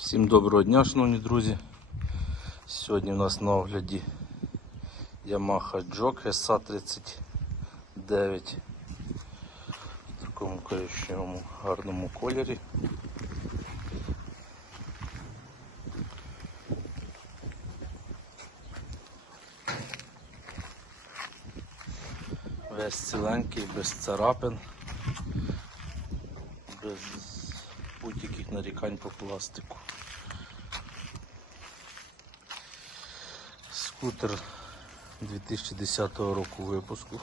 Всім доброго дня, шановні друзі. Сьогодні у нас на огляді Yamaha Jog SA39 в такому коричневому гарному кольорі. Весь ціленький, без царапин, без нарікань по пластику. Скутер 2010 року випуску.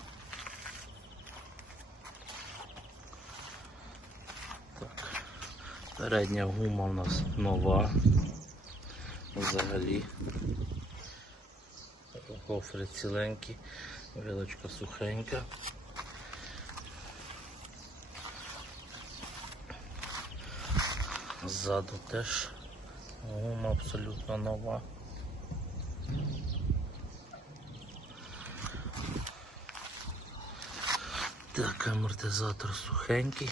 Так. Передня гума у нас нова. Взагалі. Гофри ціленькі, вилочка сухенька. Ззаду теж гума абсолютно нова. Так, амортизатор сухенький,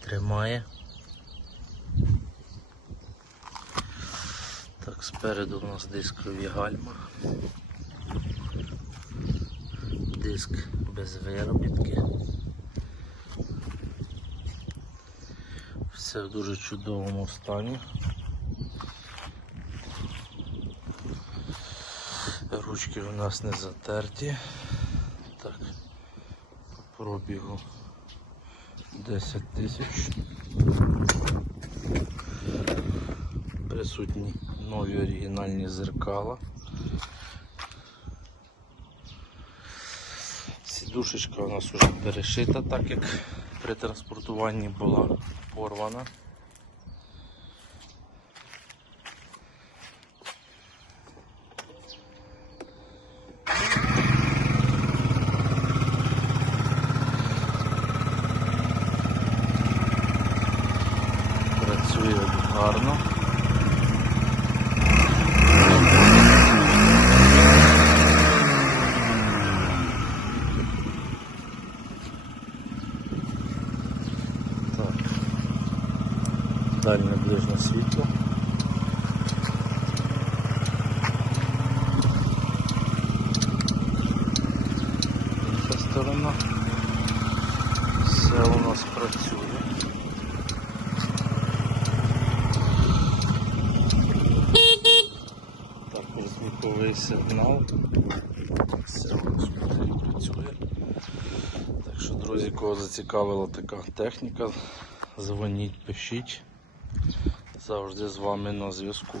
тримає. Так, спереду у нас дискові гальма. Диск без виробітки. Все в дуже чудовому стані. Ручки у нас не затерті. Так, по пробігу 10 тисяч. Присутні нові оригінальні зеркала. Сідушечка у нас уже перешита, так як при транспортуванні була порвана. Працює гарно. Дальнє ближнє світло. Інша сторона. Все у нас працює. Також звуковий сигнал. Все у нас працює. Так що, друзі, кого зацікавила така техніка, дзвоніть, пишіть. Завжди з вами на зв'язку.